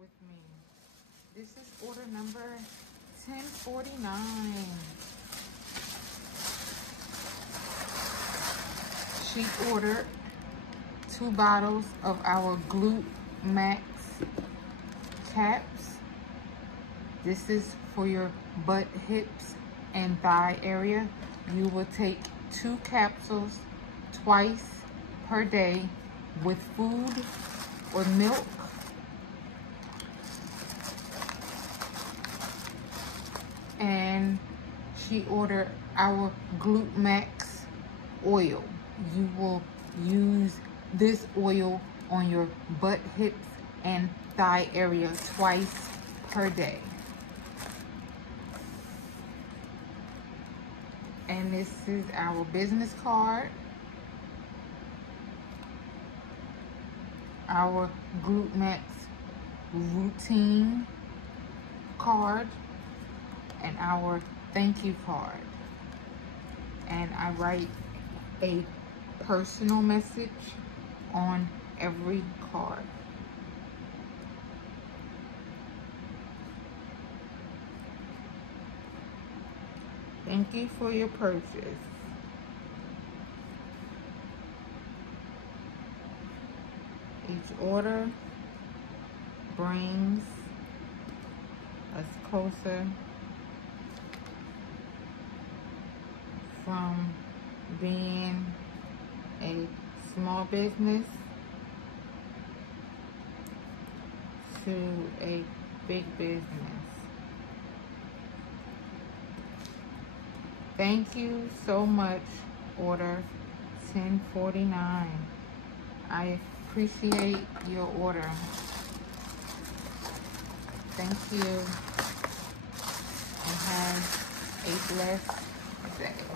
with me. This is order number 1049. She ordered 2 bottles of our Glute Max caps. This is for your butt, hips, and thigh area. You will take 2 capsules twice per day with food or milk. And she ordered our Glute Max oil. You will use this oil on your butt, hips, and thigh area twice per day. And this is our business card, our Glute Max routine card, and our thank you card. And I write a personal message on every card. Thank you for your purchase. Each order brings us closer from being a small business to a big business. Thank you so much, order 1049. I appreciate your order. Thank you, and have a blessed day.